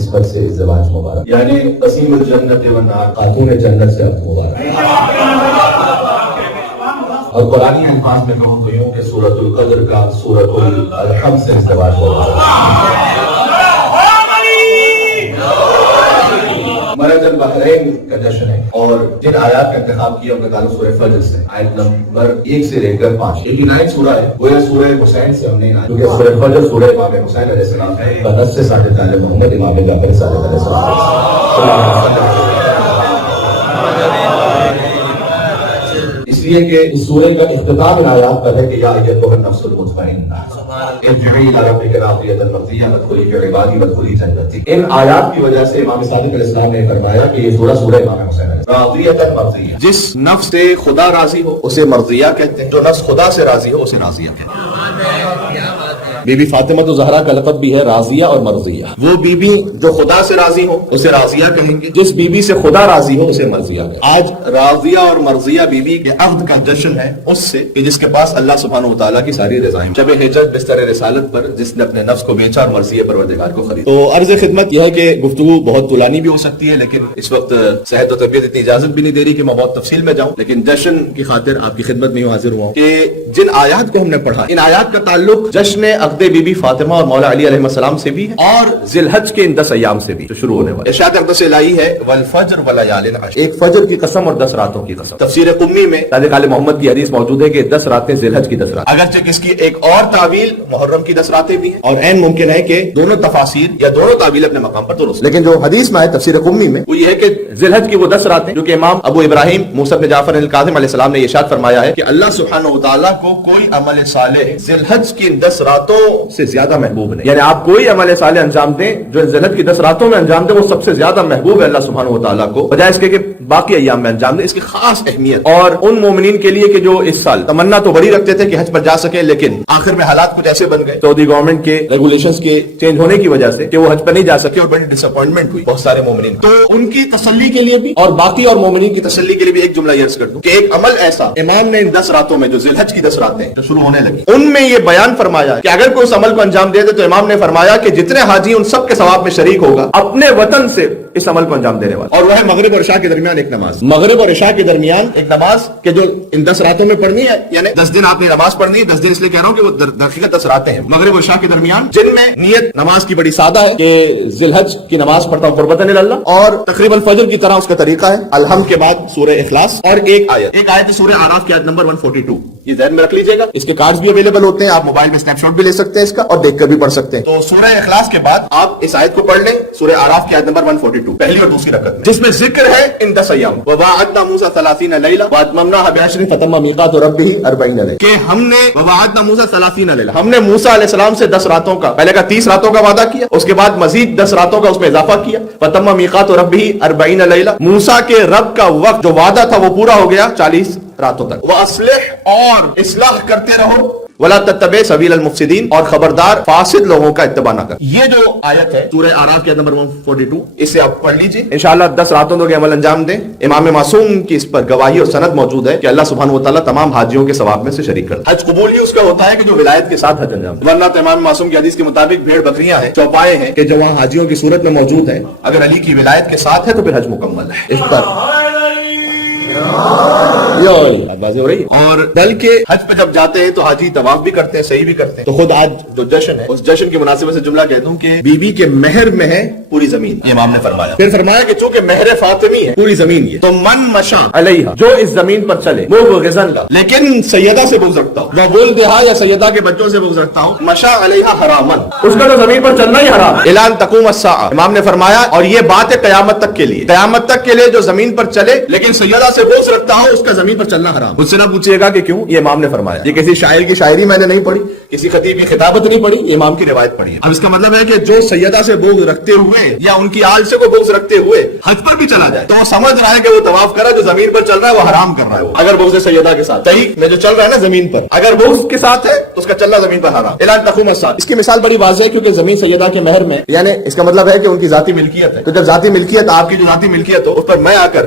نسبت سے ازدواج مبارک، یعنی قسیم الجنت والنار، خاتون جنت سے عقد مبارک۔ اور قرآنی الفاظ میں کہوں تو یوں کہ سورۃ القدر کا سورۃ الحم سے ازدواج مبارک۔ مرج البحرین کا جشن ہے، اور جن آیات کا انتخاب کیا ان کا تعلق سورہ فجر سے، آیت نمبر 1 سے لے کر 5، 89 سورہ ہے، وہ یہ سورہ حسین سے ہم نے کیونکہ سورہ فجر سورہ امام حسین علیہ السلام ہے، بنت سے ساڈے تعلق محمد امام جعفر صادق علیہ السلام، اس لیے کہ اس سورہ کا اختتام ان آیات پر ہے کہ یا ایتھا النفس المطمئنہ ارجعی الی ربک راضیہ مرضیہ فادخلی فی عبادی وادخلی جنتی۔ ان آیات کی وجہ سے امام صادق علیہ السلام نے فرمایا کہ یہ سورہ امام حسین علیہ السلام راضیہ مرضیہ، جس نفس سے خدا راضی ہو اسے مرضیہ کہتے ہیں، جو نفس خدا سے راضی ہو اسے راضیہ کہتے ہیں۔ بی بی فاطمہ تو زہرا کا لقب بھی ہے راضیہ اور مرضیہ، وہ بی بی جو خدا سے راضی ہو اسے راضیہ کہیں گے، جس بی بی سے خدا راضی ہو اسے مرضیہ کہیں گے۔ آج راضیہ اور مرضیہ بی بی کے عقد کا جشن ہے اس سے کہ جس کے پاس اللہ سبحانہ وتعالیٰ کی ساری رضائیں، شب حجت بستر رسالت پر جس نے اپنے نفس کو بیچا اور مرضیہ پروردگار کو خریدا۔ تو عرض خدمت یہ ہے کہ گفتگو بہت طولانی بھی ہو سکتی ہے، لیکن اس وقت صحت و طبیعت اتنی اجازت بھی نہیں دے رہی کہ میں بہت تفصیل میں جاؤں، لیکن جشن کی خاطر آپ کی خدمت میں یوں حاضر ہوا ہوں کہ جن آیات کو ہم نے پڑھا، ان آیات کا تعلق جشن عقد بی بی فاطمہ اور مولا علی علیہ السلام سے بھی ہے، اور ذی الحج کے ان 10 ایام سے بھی جو شروع ہونے والے۔ ارشاد اقدس الہی ہے والفجر ولیال عشر، ایک فجر کی قسم اور 10 راتوں کی قسم۔ تفسیر قمی میں تاج آل محمد کی حدیث موجود ہے کہ 10 راتیں ذی الحج کی 10 راتیں، اگرچہ اس کی ایک اور تعویل محرم کی 10 راتیں بھی ہیں، اور عین ممکن ہے کہ دونوں تفاسیر یا دونوں تعویل اپنے مقام پر درست، لیکن جو حدیث میں ہے تفسیر قمی میں وہ یہ ہے کہ ذی الحج کی وہ 10 راتیں جو کہ امام ابو ابراہیم موسیٰ بن جعفر الکاظم علیہ السلام نے ارشاد فرمایا ہے کہ اللہ سبحانہ وتعالیٰ کو کوئی عمل صالح ذی الحج کی 10 راتوں سے زیادہ محبوب نہیں، یعنی آپ کوئی عمل صالح انجام دیں جو ذی الحج کی 10 راتوں میں انجام دیں وہ سب سے زیادہ محبوب ہے اللہ سبحانہ وتعالیٰ کو، بجائے اس کے کہ باقی ایام میں انجام دیں۔ اس کی خاص اہمیت اور ان مومنین کے لیے کہ جو اس سال تمنا تو بڑی رکھتے تھے کہ حج پر جا سکے، لیکن آخر میں حالات کچھ ایسے بن گئے سعودی گورنمنٹ کے ریگولیشنز کے چینج ہونے کی وجہ سے کہ وہ حج پر نہیں جا سکے، اور بڑی ڈس اپوائنٹمنٹ ہوئی بہت سارے مومنین۔ تو ان کی تسلی کے لیے بھی اور باقی اور مومنین کی تسلی کے لیے بھی ایک جملہ عرض کر دوں کہ ایک عمل ایسا امام نے ان 10 راتوں میں جو ذی الحج کی 10 راتیں جو شروع ہونے لگی ان میں یہ بیان فرمایا کہ اگر کوئی اس عمل کو انجام دے دے تو امام نے فرمایا کہ جتنے حاجی ان سب کے ثواب میں شریک ہوگا اپنے وطن سے اس عمل کو انجام دینے والا، اور وہ ہے مغرب اور عشاء کے درمیان ایک نماز، مغرب اور عشاء کے درمیان ایک نماز کہ جو ان 10 راتوں میں پڑھنی ہے، یعنی 10 دن آپ نے نماز پڑھنی ہے، 10 دن اس لیے کہہ رہا ہوں کہ وہ درحقیقت 10 راتیں ہیں مغرب اور عشاء کے درمیان، جن میں نیت نماز کی بڑی سادہ ہے کہ ذی الحج کی نماز پڑھتا ہوں قربتاً اللہ، اور تقریباً فجر کی طرح اس کا طریقہ ہے الحمد کے بعد سورہ اخلاص اور ایک آیت سورہ اعراف کی آیت نمبر 142، یہ ذہن میں رکھ لیجئے گا۔ اس کے کارڈز بھی اویلیبل ہوتے ہیں، آپ موبائل میں اسنیپ شاٹ بھی لے سکتے ہیں اس کا اور دیکھ کر بھی پڑھ سکتے ہیں۔ تو سورہ اخلاص کے بعد آپ اس آیت کو پڑھ لیں، سورہ اعراف کی آیت نمبر 142 پہلی اور دوسری رکعت میں، جس میں ذکر ہے ان 10 ایام وواعدنا موسیٰ 30 لیلہ واتممناها بعشر فتم میقات ربہ 40 لیلہ، کہ ہم نے وواعدنا موسیٰ 30 لیلہ، ہم نے موسیٰ علیہ السلام سے 10 راتوں کا، پہلے کا 30 راتوں کا وعدہ کیا، اس کے بعد مزید 10 راتوں کا اس میں اضافہ کیا، فتم میقات ربہ 40 لیلہ، موسیٰ کے رب کا وقت جو وعدہ تھا وہ پورا ہو گیا 40 راتوں تک۔ وَأَصْلِحْ، اور اصلاح کرتے رہو، وَلَا تَتَّبِعْ سَبِيلَ الْمُفْسِدِينَ، اور خبردار فاسد لوگوں کا اتباع نہ کر۔ یہ جو آیت ہے سورہ اعراف کی آیت نمبر 142، اسے آپ پڑھ لیجئے، انشاءاللہ 10 راتوں کے عمل انجام دیں۔ امام معصوم کی اس پر گواہی اور سند موجود ہے کہ اللہ سبحانہ وتعالیٰ تمام حاجیوں کے ثواب میں سے شریک کرتا ہے۔ حج قبول ہی اس کا ہوتا ہے کہ جو ولایت کے ساتھ حج انجام دے، ورنہ تو امام معصوم کی حدیث کے مطابق بھیڑ بکریاں ہیں، چوپائے ہیں کہ جو وہاں حاجیوں کی صورت میں موجود ہیں، اگر علی کی ولایت کے ساتھ ہے تو پھر حج مکمل ہے۔ اس پر بازی ہو رہی، اور بلکہ حج پہ جب جاتے ہیں تو حاجی طواف بھی کرتے ہیں، صحیح بھی کرتے ہیں۔ تو خود آج جو جشن ہے اس جشن کی مناسبت سے جملہ کہہ دوں کہ بی بی کے مہر میں ہے پوری زمین، یہ امام نے فرمایا۔ پھر فرمایا کہ چونکہ مہر فاطمی ہے پوری زمین یہ، تو من مشا علیہا، جو اس زمین پر چلے مبغضن لا، لیکن سیدہ سے بغض رکھتا ہوں، وولدہا، یا سیدہ کے بچوں سے بغض رکھتا ہوں، مشا علیہا حرامن، اس کا تو زمین پر چلنا ہی حرام ہے، اعلان تقوم الساعہ، امام نے فرمایا، اور یہ بات ہے قیامت تک کے لیے، قیامت تک کے لیے جو زمین پر چلے لیکن سیدہ سے بغض رکھتا ہو اس کا زمین پر چلنا حرام۔ مجھ سے نہ پوچھیے گا کہ کیوں، یہ امام نے فرمایا۔ یہ کسی شاعر کی شاعری میں نے نہیں پڑھی، کسی خطیب کی خطابت نہیں پڑھی، یہ امام کی روایت پڑھی ہے۔ اب اس کا مطلب ہے کہ جو سیدہ سے بغض رکھتے ہوئے یا ان کی آل سے کو بغض رکھتے ہوئے حج پر بھی چلا جائے تو وہ سمجھ رہا ہے کہ وہ طواف کر رہا ہے، جو زمین پر چل رہا ہے وہ حرام کر رہا ہے، وہ اگر بغض سیدہ کے ساتھ، صحیح میں جو چل رہا ہے نا زمین پر، اگر بغض کے ساتھ ہے تو اس کا چلنا زمین پر حرام، اعلان تقوم الساعہ۔ اس کی مثال بڑی واضح ہے کیونکہ زمین سیدہ کے مہر میں، یعنی اس کا مطلب ہے کہ ان کی ذاتی ملکیت ہے، تو جب ذاتی ملکیت، آپ کی جو ذاتی ملکیت ہو اس پر میں آ کر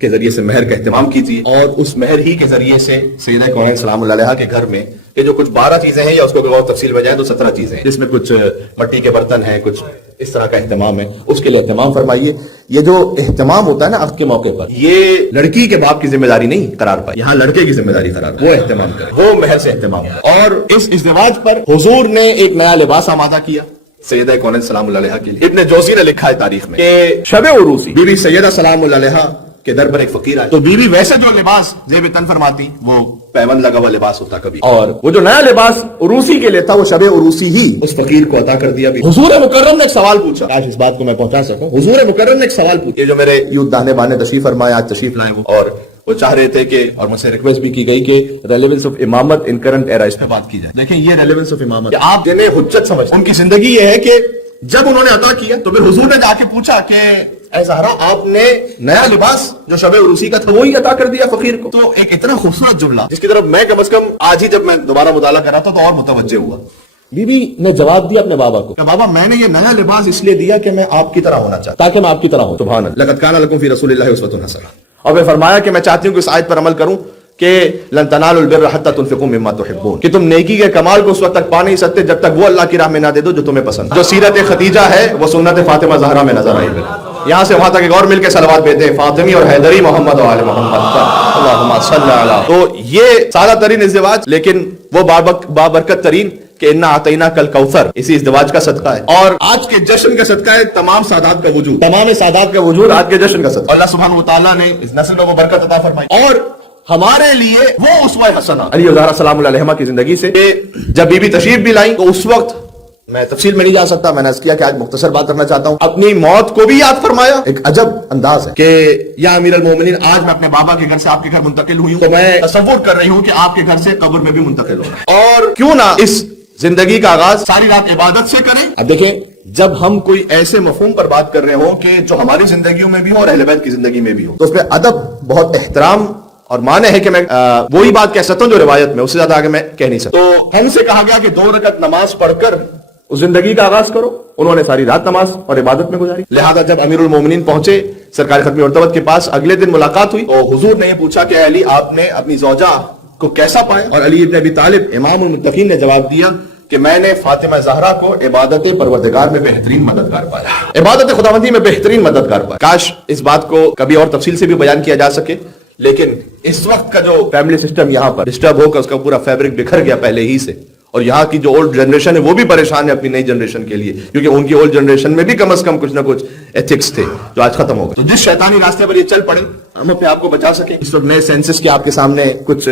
کے ذریعے سے مہر کا اہتمام کیجیے، اور اس مہر ہی کے ذریعے سے سیدہ کونین سلام اللہ علیہ کے گھر میں کہ جو کچھ 12 چیزیں ہیں، یا اس کو اگر اور تفصیل میں جائے تو 17 چیزیں ہیں، جس میں کچھ مٹی کے برتن ہیں، کچھ اس طرح کا اہتمام ہے، اس کے لیے اہتمام فرمائیے۔ یہ جو اہتمام ہوتا ہے نا عقد کے موقع پر، یہ لڑکی کے باپ کی ذمہ داری نہیں قرار پائی، یہاں لڑکے کی ذمہ داری قرار پائی، وہ اہتمام کرے، وہ مہر سے اہتمام کرے۔ اور اس ازدواج پر حضور نے ایک نیا لباس آمادہ کیا سیدہ کونین سلام اللہ علیہ کے لیے۔ ابن جوزی نے لکھا ہے تاریخ میں کہ شب عروسی بی بی سیدہ سلام اللہ علیہ کے در پر ایک فقیر آئے، تو بیوی ویسے جو لباس زیب تن فرماتی وہ پیوند لگا ہوا لباس ہوتا کبھی، اور وہ جو نیا لباس عروسی کے لیے تھا وہ شب عروسی ہی اس فقیر کو عطا کر دیا۔ حضور مکرم نے ایک سوال پوچھا، آج اس بات کو میں پہنچا سکوں، حضور مکرم نے ایک سوال پوچھا، یہ جو میرے یوتھ دانے بانے تشریف فرمائے آج تشریف لائے وہ، اور وہ چاہ رہے تھے کہ، اور مجھ سے ریکویسٹ بھی کی گئی کہ ریلیونس آف امامت ان کرنٹ ایرا اس پہ بات کی جائے۔ دیکھیں یہ ریلیونس آف امامت آپ جنہیں حجت سمجھتے، ان کی زندگی یہ ہے کہ جب انہوں نے عطا کیا تو پھر حضور نے جا کے پوچھا کہ اے زہرا آپ نے نیا لباس جو شب عروسی کا تھا وہی عطا کر دیا فقیر کو۔ تو ایک اتنا خوبصورت جملہ جس کی طرف میں کم از کم آج ہی جب میں دوبارہ مطالعہ کر رہا تھا تو اور متوجہ ہوا۔ بی بی نے جواب دیا اپنے بابا کو کہ بابا میں نے یہ نیا لباس اس لیے دیا کہ میں آپ کی طرح ہونا چاہتا، تاکہ میں آپ کی طرح ہوں۔ سبحان اللہ، لقد کان لکم فی رسول اللہ اسوۃ حسنہ۔ اور پھر فرمایا کہ میں چاہتی ہوں کہ اس آیت پر عمل کروں کہ لن تنالوا البر حتى تنفقوا مما تحبون، کہ تم نیکی کے کمال کو اس وقت تک پا نہیں سکتے جب تک وہ اللہ کی راہ میں نہ دے دو جو تمہیں پسند۔ جو سیرت خدیجہ ہے وہ سنت فاطمہ زہرا میں نظر آئی ہے۔ یہاں سے وہاں تک ایک اور مل کے صلوات بھیجتے ہیں، فاطمی اور حیدری محمد و آل محمد اللہم صلی علی۔ تو یہ سادہ ترین ازدواج لیکن وہ بابرکت ترین کہ انا اعطینا کل کوثر اسی ازدواج کا صدقہ ہے، اور آج کے جشن کا صدقہ ہے تمام سادات کا وجود، تمام سادات کا وجود آج کے جشن کا صدقہ۔ اللہ سبحانہ و تعالیٰ نے اس نسل میں وہ برکت عطا فرمائی، اور ہمارے لیے وہ اسوہ حسنہ علی و زہرا سلام اللہ علیہما کی زندگی سے کہ جب بی بی تشریف بھی لائیں تو اس وقت میں تفصیل میں نہیں جا سکتا، میں نے عرض کیا کہ آج مختصر بات کرنا چاہتا ہوں، اپنی موت کو بھی یاد فرمایا۔ ایک عجب انداز ہے کہ یا امیر المومنین آج میں اپنے بابا کے گھر سے آپ کے گھر منتقل ہوئی ہوں تو میں تصور کر رہی ہوں کہ آپ کے گھر سے قبر میں بھی منتقل ہوں، اور کیوں نہ اس زندگی کا آغاز ساری رات عبادت سے کریں۔ اب دیکھیں جب ہم کوئی ایسے مفہوم پر بات کر رہے ہوں کہ جو ہماری زندگیوں میں بھی ہو اور اہل بیت کی زندگی میں بھی ہو تو اس پہ ادب بہت احترام اور معنی ہے کہ میں وہی بات کہہ سکتا ہوں جو روایت میں، اس سے زیادہ آگے میں کہہ نہیں سکتا۔ تو ہم سے کہا گیا کہ 2 رکعت نماز پڑھ کر اس زندگی کا آغاز کرو، انہوں نے ساری رات نماز اور عبادت میں گزاری۔ لہذا جب امیر المومنین پہنچے سرکار ختم مرتبت کے پاس، اگلے دن ملاقات ہوئی تو حضور نے یہ پوچھا کہ علی آپ نے اپنی زوجہ کو کیسا پایا؟ اور علی ابن ابی طالب امام المتقین نے جواب دیا کہ میں نے فاطمہ زہرا کو عبادت پروردگار میں بہترین مددگار پایا، عبادت خداوندی میں بہترین مددگار پایا۔ کاش اس بات کو کبھی اور تفصیل سے بھی بیان کیا جا سکے، لیکن اس وقت کا جو فیملی سسٹم یہاں پر ڈسٹرب ہو کر اس کا پورا فیبرک بکھر گیا پہلے ہی سے، اور یہاں کی جو اولڈ جنریشن ہے وہ بھی پریشان ہے اپنی نئی جنریشن کے لیے، کیونکہ ان کی اولڈ جنریشن میں بھی کم از کم کچھ نہ کچھ ایتھکس تھے جو آج ختم ہو گئے۔ تو جس شیطانی راستے پر یہ چل پڑے ہم اپنے آپ کو بچا سکیں۔ اس وقت نئے سینسس کے آپ کے سامنے کچھ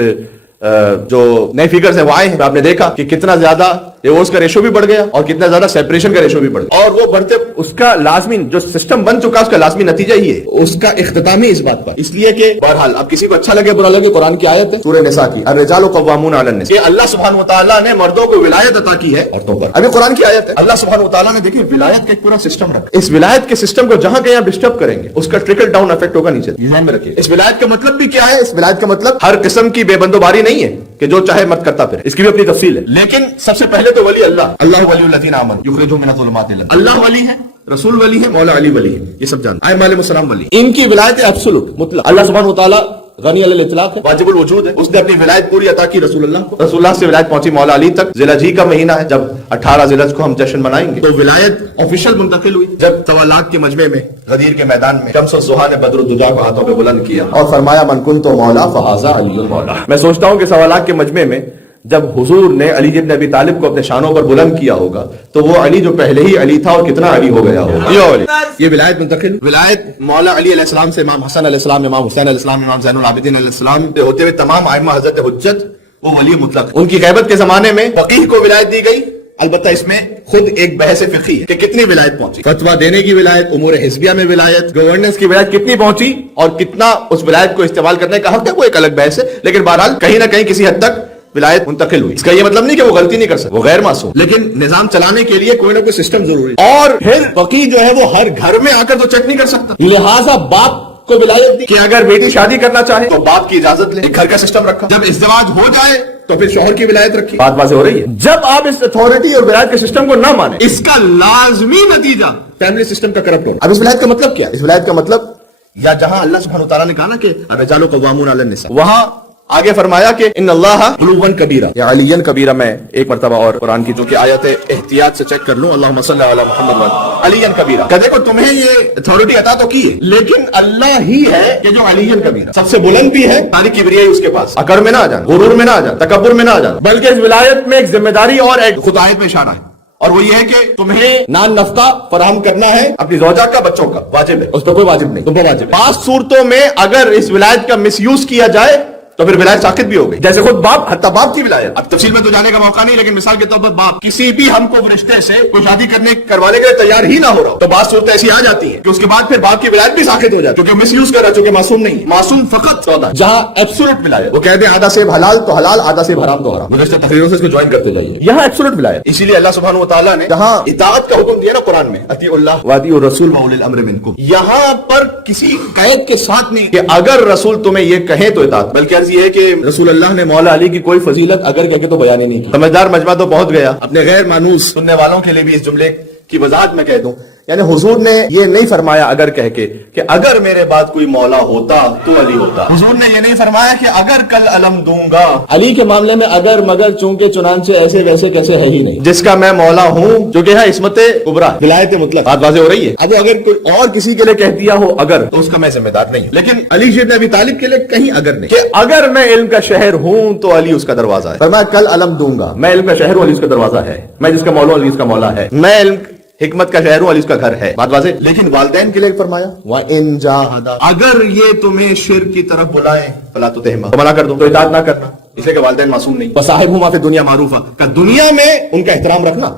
جو نئے فیگرز ہیں وہ آئے ہیں، آپ نے دیکھا کہ کتنا زیادہ ڈیورس کا ریشو بھی بڑھ گیا اور کتنا زیادہ سیپریشن کا ریشو بھی بڑھ گیا، اور وہ بڑھتے اس کا لازمی جو سسٹم بن چکا اس کا لازمی نتیجہ ہی ہے اس کا اختتام ہی اس بات پر، اس لیے کہ بہرحال اب کسی کو اچھا لگے برا لگے قرآن کی آیت ہے سورہ نساء کی، الرجال قوامون علی النساء، کہ اللہ سبحانہ و تعالیٰ نے مردوں کو ولایت عطا کی ہے عورتوں پر۔ ابھی قرآن کی آیت ہے، اللہ سبحانہ و تعالیٰ نے دیکھیں ولایت کا ایک پورا سسٹم رکھا، اس ولایت کے سسٹم کو جہاں کہیں آپ ڈسٹرب کریں گے اس کا ٹرکل ڈاؤن افیکٹ ہوگا نیچے، ذہن میں رکھیے۔ اس ولایت کا مطلب بھی کیا ہے؟ اس ولایت کا مطلب ہر قسم کی بے بندوباری نہیں ہے کہ جو چاہے مت کرتا پھر، اس کی بھی اپنی تفصیل ہے، لیکن سب سے پہلے تو ولی اللہ ولی الذین آمنوا یخرجون من الظلمات الى النور، اللہ ولی ہے، رسول ولی ہے، مولا علی ولی ہے، یہ سب جانتے ہیں، ائمہ علیہ السلام ولی، ان کی ولایت ایبسولوٹ مطلق، اللہ سبحانہ و تعالی غنی علی الاطلاق ہے، واجب الوجود ہے، اس نے اپنی ولایت پوری عطا کی رسول اللہ کو، رسول اللہ سے ولایت پہنچی مولا علی تک، ذی الحجہ کا مہینہ ہے جب 18 ذی الحجہ کو ہم جشن منائیں گے، تو ولایت آفیشیل منتقل ہوئی جب 1.25 لاکھ کے مجمع میں غدیر کے میدان میں شمس الضحیٰ نے بدر الدجا کو ہاتھوں پہ بلند کیا اور فرمایا من کنت مولا فہذا علی المولا۔ میں سوچتا ہوں کہ 1.25 لاکھ کے مجمع میں جب حضور نے علی ابن ابی طالب کو اپنے شانوں پر بلند کیا ہوگا تو وہ علی جو پہلے ہی علی تھا اور کتنا علی ہو گیا ہوگا۔ یہ ولایت منتقل، ولایت مولا علی علیہ السلام سے امام حسن علیہ السلام، امام حسین علیہ السلام، امام زین العابدین علیہ السلام ہوتے ہوئے تمام ائمہ حضرت حجت وہ ولی مطلق، ان کی غیبت کے زمانے میں فقیہ کو ولایت دی گئی، البتہ اس میں خود ایک بحث فقہی ہے کہ کتنی ولایت پہنچی، فتویٰ دینے کی ولایت، امور حزبیہ میں ولایت، گورننس کی ولایت کتنی پہنچی اور کتنا اس ولایت کو استعمال کرنے کا حق ہے وہ ایک الگ بحث ہے، لیکن بہرحال کہیں نہ کہیں کسی حد تک ولایت منتقل ہوئی۔ اس کا یہ مطلب نہیں کہ وہ غلطی نہیں کر سکتے، وہ غیر معصوم، لیکن نظام چلانے کے لیے کوئی نہ کوئی سسٹم ضروری ہے، اور پھر فقیہ جو ہے وہ ہر گھر میں آ کر تو چیک نہیں کر سکتا، لہٰذا باپ کو ولایت دی کہ اگر بیٹی شادی کرنا چاہے تو باپ کی اجازت لے، ایک گھر کا سسٹم رکھا، جب ازدواج ہو جائے تو پھر شوہر کی ولایت رکھی۔ بات واضح ہو رہی ہے؟ جب آپ اس اتھارٹی اور ولایت کے سسٹم کو نہ مانیں اس کا لازمی نتیجہ فیملی سسٹم کا کرپٹ ہونا۔ اب اس ولایت کا مطلب کیا؟ اس ولایت کا مطلب یا جہاں اللہ سبحانہ وتعالیٰ نے کہا نا کہ الرجال قوامون علی النساء، وہاں آگے فرمایا کہ ان اللہ علوا کبیرہ یا علیاً کبیرہ. میں ایک مرتبہ اور قرآن کی جو کہ آیت ہے احتیاط سے چیک کر لوں، اللہم صلی علی محمد علیاً کبیرہ. کہ دیکھو تمہیں یہ اتھارٹی عطا تو کی ہے، لیکن اللہ ہی ہے کہ جو علیاً کبیرہ سب سے بلند بھی ہے، ساری کبریائی اس کے پاس. اکڑ میں نہ آ جانا، غرور میں نہ آ جانا، تکبر میں نہ آ جانا، بلکہ اس ولایت میں ایک ذمہ داری اور ایک خود آیت میں اشارہ ہے، اور وہ یہ ہے کہ تمہیں نان نفقہ فراہم کرنا ہے اپنی زوجہ کا، بچوں کا، واجب ہے، اس پہ کوئی واجب نہیں، تم پہ واجب ہے. 5 صورتوں میں اگر اس ولایت کا مس یوز کیا جائے تو پھر ولایت ساقط بھی ہو گئی. جیسے خود باپ، حتیٰ باپ کی ولایت، اب تفصیل میں تو جانے کا موقع نہیں، لیکن مثال کے طور پر باپ کسی بھی ہم کو رشتے سے کوئی شادی کروانے کے لیے تیار ہی نہ ہو رہا ہو تو بعض صورتیں ایسی آ جاتی ہیں کہ اس کے بعد پھر باپ کی ولایت بھی ساقط ہو جاتی ہے، کیونکہ مس یوز کر رہا ہے، چونکہ معصوم نہیں، معصوم فقط سودا. جہاں ایبسولوٹ ولایت، وہ کہتے ہیں آدھا سیب حلال تو حلال، آدھا سیب حرام تو حرام. گزشتہ تقریروں سے اس کو جوائن کرتے جائیے. یہاں ایبسولوٹ ولایت، اسی لیے اللہ سبحانہ وتعالیٰ نے جہاں اطاعت کا حکم دیا نا قرآن میں، اطیعوا اللہ واطیعوا الرسول واولی الامر منکم، یہاں پر کسی قید کے ساتھ نہیں کہ اگر رسول تمہیں یہ کہیں تو اطاعت، بلکہ عرض یہ ہے کہ رسول اللہ نے مولا علی کی کوئی فضیلت اگر کہہ کے تو بیان ہی نہیں کی. سمجھدار مجمع تو پہنچ گیا. اپنے غیر مانوس سننے والوں کے لیے بھی اس جملے کی وضاحت میں کہہ دوں، یعنی حضور نے یہ نہیں فرمایا اگر کہہ کے کہ اگر میرے بعد کوئی مولا ہوتا تو علی ہوتا. حضور نے یہ نہیں فرمایا کہ اگر کل علم دوں گا. علی کے معاملے میں اگر مگر چونکہ چنانچہ ایسے ویسے کیسے ہے ہی نہیں. جس کا میں مولا ہوں جو کہ ہے عصمت کبریٰ، ولایت مطلق، بات واضح ہو رہی ہے. اب اگر کوئی اور کسی کے لیے کہہ دیا ہو اگر، تو اس کا میں ذمہ دار نہیں ہوں. لیکن علی شیر نے ابی طالب کے لیے کہیں اگر نہیں کہ اگر میں علم کا شہر ہوں تو علی اس کا دروازہ ہے. فرمایا کل علم دوں گا، میں علم کا شہر ہوں، علی اس کا دروازہ ہے. میں جس کا مولا ہوں علی اس کا مولا ہے. میں علم حکمت کا شہر ہوں، علی اس کا گھر ہے. بات واضح. لیکن والدین کے لیے فرمایا وَإِن جَاهَدَا، اگر یہ تمہیں شرک کی طرف بلائیں فَلَا تُطِعْهُمَا، تو منع کر دو، تو اطاعت نہ کرنا، اس لیے کہ والدین معصوم نہیں. وَصَاحِبْهُمَا فِي الدُّنْيَا مَعْرُوفًا، کہ دنیا میں ان کا احترام رکھنا.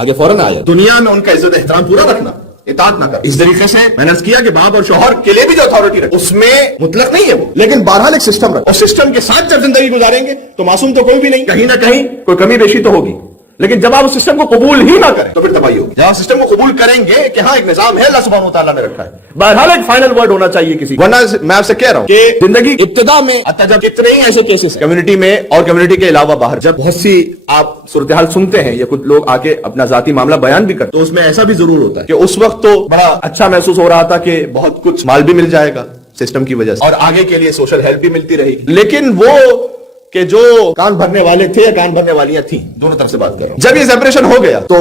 آگے فوراً آیا دنیا میں ان کا عزت احترام پورا رکھنا، اطاعت نہ کر. اس طریقے سے میں نے عرض کیا کہ باپ اور شوہر کے لیے بھی جو اتھارٹی رکھ اس میں مطلق نہیں ہے وہ، لیکن بہرحال ایک سسٹم رکھ، اور سسٹم کے ساتھ جب زندگی گزاریں گے تو معصوم تو کوئی بھی نہیں، کہیں نہ کہیں کوئی کمی بیشی تو ہوگی. لیکن جب آپ اس سسٹم کو قبول ہی نہ کریں تو پھر تباہی ہوگی. جب آپ سسٹم کو قبول کریں گے کہ ہاں ایک نظام ہے اللہ سبحانہ وتعالیٰ نے رکھا ہے، بہرحال ایک فائنل ورڈ ہونا چاہیے کسی. ورنہ میں آپ سے کہہ رہا ہوں کہ زندگی ابتدا میں جب کتنے ہی ایسے کیسز کمیونٹی میں اور کمیونٹی کے علاوہ باہر جب بہت سی آپ صورتحال سنتے ہیں یا کچھ لوگ آ کے اپنا ذاتی معاملہ بیان بھی کرتے، تو اس میں ایسا بھی ضرور ہوتا ہے کہ اس وقت تو بڑا اچھا محسوس ہو رہا تھا کہ بہت کچھ مال بھی مل جائے گا سسٹم کی وجہ سے اور آگے کے لیے سوشل ہیلپ بھی ملتی رہے گی. لیکن وہ کہ جو کان بھرنے والے تھے یا کان بھرنے والیاں تھیں، دونوں طرف سے بات کر رہا ہوں، جب یہ سیپریشن ہو گیا تو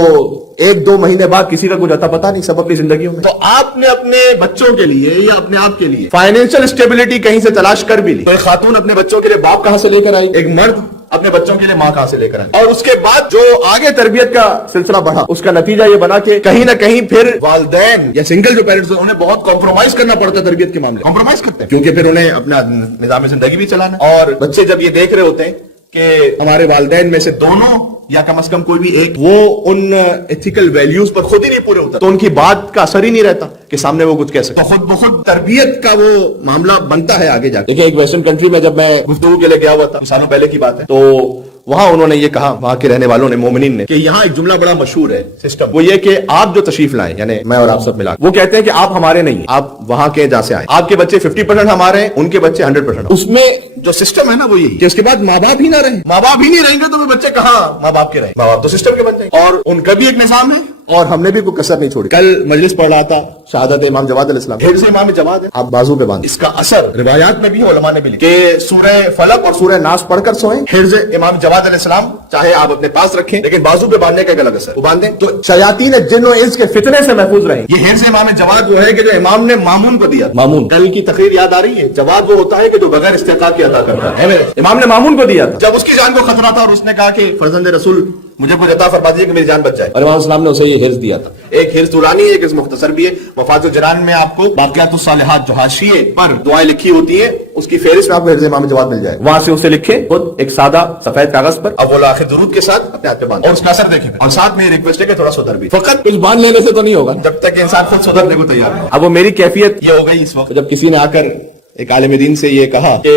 1-2 مہینے بعد کسی کا کچھ اتا پتا نہیں سب اپنی زندگیوں میں، تو آپ نے اپنے بچوں کے لیے یا اپنے آپ کے لیے فائنینشیل اسٹیبلٹی کہیں سے تلاش کر بھی لی. تو ایک خاتون اپنے بچوں کے لیے باپ کہاں سے لے کر آئی، ایک مرد اپنے بچوں کے لیے ماں کہاں سے لے کر آئی، اور اس کے بعد جو آگے تربیت کا سلسلہ بڑھا اس کا نتیجہ یہ بنا کہ کہیں نہ کہیں پھر والدین یا سنگل جو پیرنٹس ہیں انہیں بہت کمپرومائز کرنا پڑتا ہے. تربیت کے معاملے کمپرومائز کرتے ہیں کیونکہ پھر انہیں اپنا نظام زندگی بھی چلانا، اور بچے جب یہ دیکھ رہے ہوتے ہیں کہ ہمارے والدین میں سے دونوں یا کم از کم کوئی بھی ایک وہ ان ایتھیکل ویلیوز پر خود ہی نہیں پورے ہوتا تو ان کی بات کا اثر ہی نہیں رہتا کہ سامنے وہ کچھ کہہ سکے. تو خود بخود تربیت کا وہ معاملہ بنتا ہے آگے جا کے. دیکھیں ایک ویسٹرن کنٹری میں جب میں گفتگو کے لیے گیا ہوا تھا سالوں پہلے کی بات ہے، تو وہاں انہوں نے یہ کہا، وہاں کے رہنے والوں نے، مومنین نے، کہ یہاں ایک جملہ بڑا مشہور ہے سسٹم، وہ یہ کہ آپ جو تشریف لائیں یعنی میں اور آپ سب ملا، وہ کہتے ہیں کہ آپ ہمارے نہیں، آپ وہاں کے جہاں سے آئے، آپ کے بچے 50% ہمارے ہیں، ان کے بچے 100%. اس میں جو سسٹم ہے نا وہ یہی کہ اس کے بعد ماں باپ ہی نہ رہیں، ماں باپ ہی نہیں رہیں گے تو وہ بچے کہاں ماں باپ کے رہیں، ماں باپ تو سسٹم کے بن جائیں گے. اور ان کا بھی ایک نظام ہے اور ہم نے بھی کوئی کسر نہیں چھوڑی. کل مجلس پڑھ رہا تھا شہادت امام جواد علیہ السلام، حفظ امام جواد ہے، آپ بازو پہ باندھ. اس کا اثر روایات میں بھی علماء نے بھی لکھا کہ سورہ فلق اور سورہ ناس پڑھ کر سوئیں. حفظ امام جواد علیہ السلام چاہے آپ اپنے پاس رکھیں لیکن بازو پہ باندھنے کا ایک الگ اثر، وہ باندھیں تو شیاطین جن و انس کے فتنے سے محفوظ رہیں. یہ حفظ امام جواد وہ ہے کہ جو امام نے مامون کو دیا. مامون کل کی تقریر یاد آ رہی ہے، جواد وہ ہوتا ہے کہ جو بغیر استحقاق کے عطا کرتا ہے. امام نے مامون کو دیا تھا جب اس کی جان کو خطرہ تھا اور اس نے کہا کہ فرزند رسول مجھے کچھ عطا فرما دیجیے کہ میری جان بچ جائے، اور امام السلام نے اسے یہ حرز دیا تھا. ایک حرز طولانی ہے، ایک حرز مختصر بھی ہے. وفات الجنان میں آپ کو باقیات الصالحات جو حاشیے پر دعائیں لکھی ہوتی ہیں اس کی فہرست میں آپ کو حرز امام جواد مل جائے. وہاں سے اسے لکھیں خود ایک سادہ سفید کاغذ پر، اب وہ آخر درود کے ساتھ اپنے ہاتھ پہ باندھیں اور اس کا اثر دیکھیں. اور ساتھ میں ریکویسٹ ہے کہ تھوڑا سدھر بھی، فقط کچھ باندھ لینے سے تو نہیں ہوگا جب تک کہ انسان خود سدھرنے کو تیار ہے. اب وہ میری کیفیت یہ ہو گئی اس وقت جب کسی نے آ کر ایک عالم دین سے یہ کہا کہ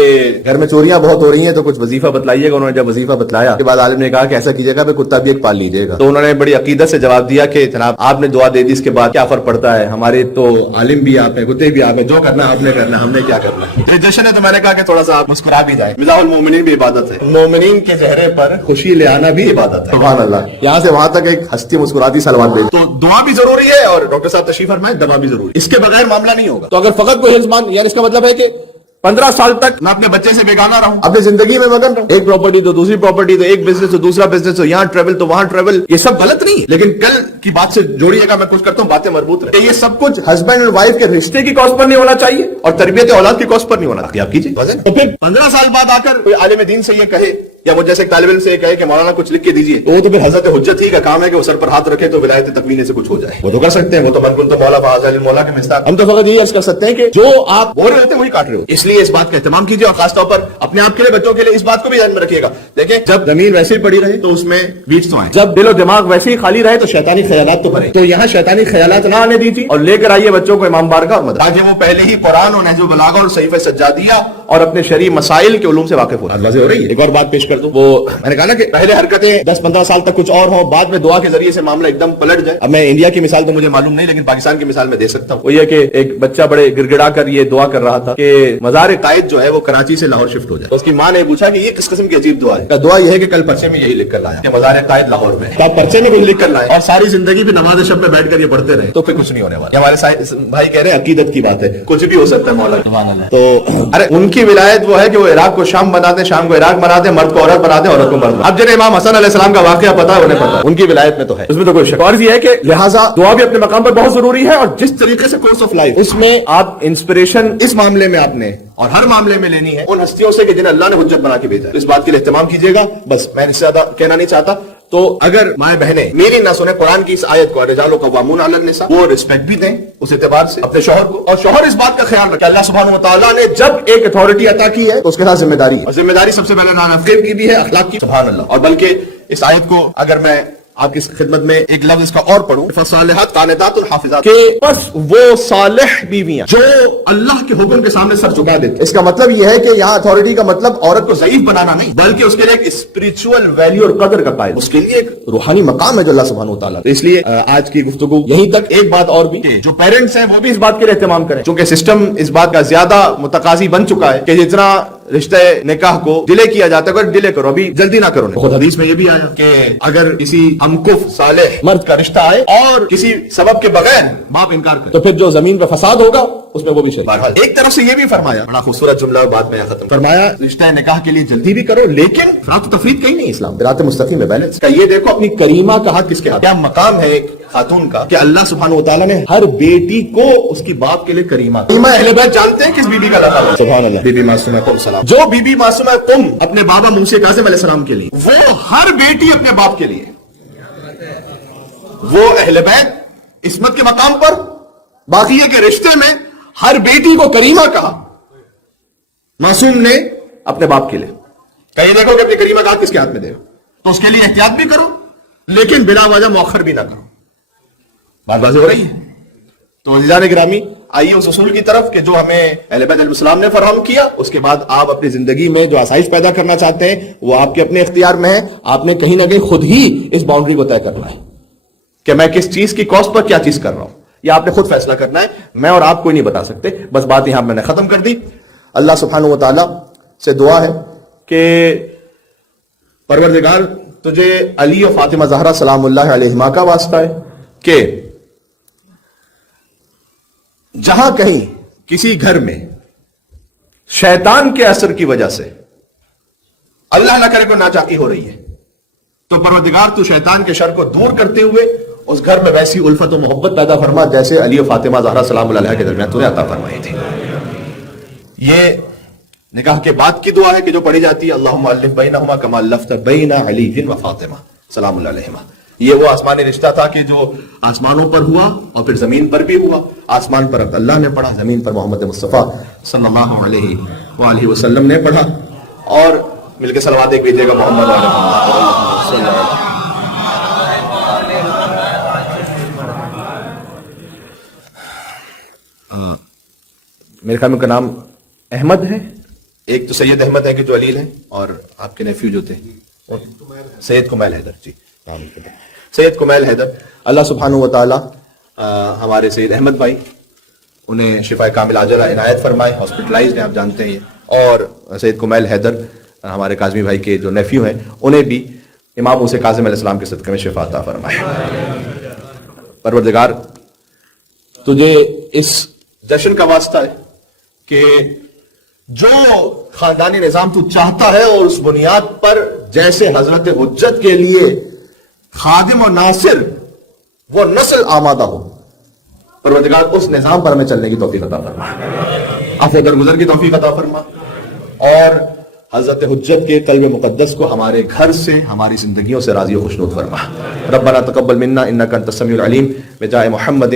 گھر میں چوریاں بہت ہو رہی ہیں تو کچھ وظیفہ بتلائیے گا. انہوں نے جب وظیفہ بتلایا کے بعد عالم نے کہا کہ ایسا کیجیے گا کتا بھی ایک پال لیجیے گا. تو انہوں نے بڑی عقیدت سے جواب دیا کہ جناب آپ نے دعا دے دی, اس کے بعد کیا فرق پڑتا ہے, ہمارے تو عالم بھی آپ ہیں, کتے بھی آپ ہیں, جو کرنا ہے آپ نے کرنا ہے, ہم نے کیا کرنا ہے. تو جشن ہے تو میں نے کہا کہ تھوڑا سا آپ مسکرا بھی جائے. مزاح المومنین بھی عبادت ہے, مومنین کے چہرے پر خوشی لے آنا بھی عبادت ہے. سبحان اللہ. یہاں سے وہاں تک ایک ہستی مسکراتی سلوات بھیج. تو دعا بھی ضروری ہے اور ڈاکٹر صاحب تشریف فرمائیں دوا بھی ضروری ہے, اس کے بغیر معاملہ نہیں ہوگا. تو اگر فقط کوئی حفظ یعنی اس کا مطلب ہے کہ 15 سال تک میں اپنے بچے سے بیگانہ رہوں, اپنی زندگی میں مگن رہوں, ایک پراپرٹی تو دوسری پراپرٹی, تو ایک بزنس تو دوسرا بزنس, یہاں ٹریول تو وہاں ٹریول, یہ سب غلط نہیں ہے. لیکن کل کی بات سے جوڑیے گا, میں کچھ کرتا ہوں باتیں مربوط رہے. یہ سب کچھ ہسبینڈ اینڈ وائف کے رشتے کی کاسٹ پر نہیں ہونا چاہیے اور تربیت اولاد کی کاسٹ پر نہیں ہونا چاہیے. آپ کیجیے. تو پھر 15 سال بعد آ کر کوئی عالم دین سے یہ کہے یا مجھ جیسے ایک طالب علم سے یہ کہے کہ مولانا کچھ لکھ کے دیجیے, تو وہ تو پھر حضرت حجت ہی کا کام ہے کہ وہ سر پر ہاتھ رکھے تو ولایت تکمینے سے کچھ ہو جائے. وہ تو کر سکتے ہیں, وہ تو من کن تو مولا فاضل مولا کے مثال. ہم تو فقط یہ عرض کر سکتے ہیں کہ جو آپ بول رہے ہیں وہی کاٹ رہے ہو. اس لیے اس بات کا اہتمام کیجیے اور خاص طور پر اپنے آپ کے لیے, بچوں کے لیے اس بات کو بھی ذہن میں رکھیے گا. دیکھیں جب زمین ویسے ہی پڑی رہے تو اس میں بیج تو آئے, جب دل و دماغ ویسے ہی خالی رہے تو شیطانی خیالات تو بھرے. تو یہاں شیطانی خیالات نہ آنے دیجیے اور لے کر آئیے بچوں کو امام بارگاہ اور مدرسہ, تاکہ وہ پہلے ہی قرآن اور نہج البلاغہ اور صحیفہ سجادیہ اور اپنے شرعی مسائل کے علوم سے واقف ہو. واضح ہو رہی ہے. ایک اور بات پیش کر دوں, وہ میں نے کہا نا کہ پہلے حرکتیں 10-15 سال تک کچھ اور ہوں, بعد میں دعا کے ذریعے سے معاملہ ایک دم پلٹ جائے. اب میں انڈیا کی مثال تو مجھے معلوم نہیں, لیکن پاکستان کی مثال میں دے سکتا ہوں. وہ یہ کہ ایک بچہ بڑے گڑ گڑا کر یہ دعا کر رہا تھا کہ مزار قائد جو ہے وہ کراچی سے لاہور شفٹ ہو جائے. تو اس کی ماں نے پوچھا کہ یہ کس قسم کی عجیب دعا ہے. دعا یہ ہے کہ کل پرچے میں یہی لکھ کر لایا کہ مزار قائد لاہور میں, تو آپ پرچے میں کچھ لکھ کر لائیں اور ساری زندگی بھی نماز شب میں بیٹھ کر یہ پڑھتے رہے تو پھر کچھ نہیں ہونے والا. ہمارے بھائی کہہ رہے ہیں عقیدت کی بات ہے, کچھ بھی ہو سکتا ہے مولا. سبحان اللہ. تو ارے ان کی ولایت وہ ہے کہ وہ عراق کو شام بنا دیں, شام کو عراق بنا دیں, مرد کو عورت بنا دیں, عورت کو مرد. اب جنہیں امام حسن علیہ السلام کا واقعہ پتا ہے انہیں پتا, ان کی ولایت میں تو ہے, اس میں تو کوئی شک. اور یہ ہے کہ لہٰذا دعا بھی اپنے مقام پر بہت ضروری ہے, اور جس طریقے سے کورس آف لائف اس میں آپ انسپریشن اس معاملے میں آپ نے اور ہر معاملے میں لینی ہے ان ہستیوں سے کہ جنہیں اللہ نے حجت بنا کے بھیجا. اس بات کے لیے اہتمام کیجیے گا. بس میں اس سے زیادہ کہنا نہیں چاہتا. تو اگر مائیں بہنیں میری نہ سنیں قرآن کی اس آیت کو, رجال قوامون علی النساء, وہ رسپیکٹ بھی دیں اس اعتبار سے اپنے شوہر کو, اور شوہر اس بات کا خیال رکھے اللہ سبحانہ و تعالیٰ نے جب ایک اتھارٹی عطا کی ہے تو اس کے ساتھ ذمہ داری ہے, اور ذمہ داری سب سے پہلے نانفقین کی بھی ہے, اخلاق کی. سبحان اللہ. اور بلکہ اس آیت کو اگر میں آپ کی خدمت میں ایک لفظ اس کا اور پڑھوں, فصالحات قانتات الحافظات, کہ بس وہ صالح بیویاں جو اللہ کے حکم کے سامنے سر جھکا دیتے. اس کا مطلب یہ ہے کہ یہاں اتھارٹی کا مطلب عورت کو ضعیف بنانا نہیں, بلکہ اس کے لیے ایک اسپرچول ویلیو اور قدر کا قائل, اس کے لیے ایک روحانی مقام ہے جو اللہ سبحانہ و تعالیٰ. تو اس لیے آج کی گفتگو یہیں تک. ایک بات اور بھی, جو پیرنٹس ہیں وہ بھی اس بات کے لیے اہتمام کریں, چونکہ سسٹم اس بات کا زیادہ متقاضی بن چکا ہے کہ جتنا رشتہ نکاح کو ڈیلے کیا جاتا ہے, ڈیلے کرو, ابھی جلدی نہ کرو. خود حدیث میں یہ بھی آیا کہ اگر کسی ہمکف صالح مرد کا رشتہ آئے اور کسی سبب کے بغیر باپ انکار کرے تو پھر جو زمین پہ فساد ہوگا اس میں وہ بھی شریک. ایک طرف سے یہ بھی فرمایا, بڑا خوبصورت جملہ بعد میں ختم فرمایا, رشتہ نکاح کے لیے جلدی بھی کرو لیکن افراط و تفریط کہیں نہیں. اسلام برات مستقیم ہے, بیلنس کا. یہ دیکھو اپنی کریمہ کا ہاتھ کس کے ہاتھ, کیا مقام ہے ایک خاتون کا کہ اللہ سبحانہ و تعالیٰ نے ہر بیٹی کو اس کی باپ کے لیے کریمہ. کریمہ اہل بیت جانتے ہیں کس بی بی کا لقب ہے؟ سبحان اللہ. بی بی معصومہ قم سلام. جو بی بی معصومہ قم اپنے بابا موسیٰ کاظم علیہ السلام کے لیے, وہ ہر بیٹی اپنے باپ کے لیے, وہ اہل بیت عصمت کے مقام پر. باقی ہے کہ رشتے میں ہر بیٹی کو کریمہ کہا معصوم نے اپنے باپ کے لیے. کہیں دیکھو کہ اپنی کریمہ کا ہاتھ کس کے ہاتھ میں دے, تو اس کے لیے احتیاط بھی کرو لیکن بلا وجہ مؤخر بھی نہ کرو. بات واضح ہو رہی ہے. تو عزیزان گرامی, آئیے اس اصول کی طرف کہ جو ہمیں اہل بیت علیہ السلام نے فراہم کیا, اس کے بعد آپ اپنی زندگی میں جو آسائش پیدا کرنا چاہتے ہیں وہ آپ کے اپنے اختیار میں ہے. آپ نے کہیں نہ کہیں خود ہی اس باؤنڈری کو طے کرنا ہے کہ میں کس چیز کی کاسٹ پر کیا چیز کر رہا ہوں, یہ آپ نے خود فیصلہ کرنا ہے. میں اور آپ کوئی نہیں بتا سکتے. بس بات یہاں میں نے ختم کر دی. اللہ سبحانہ و تعالیٰ سے دعا ہے کہ پروردگار تجھے علی و فاطمہ زہرا سلام اللہ علیہما کا واسطہ ہے کہ جہاں کہیں کسی گھر میں شیطان کے اثر کی وجہ سے اللہ نہ کرے کوئی ناچاکی ہو رہی ہے تو پروردگار تو شیطان کے شر کو دور کرتے ہوئے اس گھر میں ویسی الفت و محبت پیدا فرما جیسے علی و فاطمہ زہرا سلام اللہ علیہ کے درمیان تو نے عطا فرمائی تھی. یہ نکاح کے بعد کی دعا ہے کہ جو پڑھی جاتی ہے اللہم الف بینہما کما الفت بین علی و فاطمہ سلام اللہ علیہما. یہ وہ آسمانی رشتہ تھا کہ جو آسمانوں پر ہوا اور پھر زمین پر بھی ہوا. آسمان پر اللہ نے پڑھا, زمین پر محمد مصطفیٰ صلی اللہ علیہ وآلہ وسلم نے پڑھا. اور مل کے صلوات ایک بھیجیے گا محمد میرے خیال میں کا نام احمد ہیں، ایک تو سید احمد ہے کہ جو علیل ہیں، اور آپ کے نیفیو جو تھے سید کمیل حیدر. جی سید کمیل حیدر. اللہ سبحانہ و تعالی ہمارے سید احمد بھائی انہیں شفا کامل عاجلہ عنایت فرمائے، ہاسپٹلائزڈ ہیں آپ جانتے ہیں یہ. اور سید کمیل حیدر ہمارے کاظمی بھائی کے جو نیفیو ہیں انہیں بھی امام موسیٰ کاظم علیہ السلام کے صدقے میں شفا عطا فرمائے. پروردگار تجھے اس جشن کا واسطہ ہے کہ جو خاندانی نظام تو چاہتا ہے اور اس بنیاد پر جیسے حضرت حجت کے لیے خادم و ناصر وہ نسل آمادہ ہو، پروردگار اس نظام پر ہمیں چلنے کی توفیق عطا فرما، عفو درگزر کی توفیق عطا فرما، اور حضرت حجت کے قلب مقدس کو ہمارے گھر سے ہماری زندگیوں سے راضی و خوشنود فرما. ربنا تقبل منا انک انت السمیع العلیم بجاہ محمد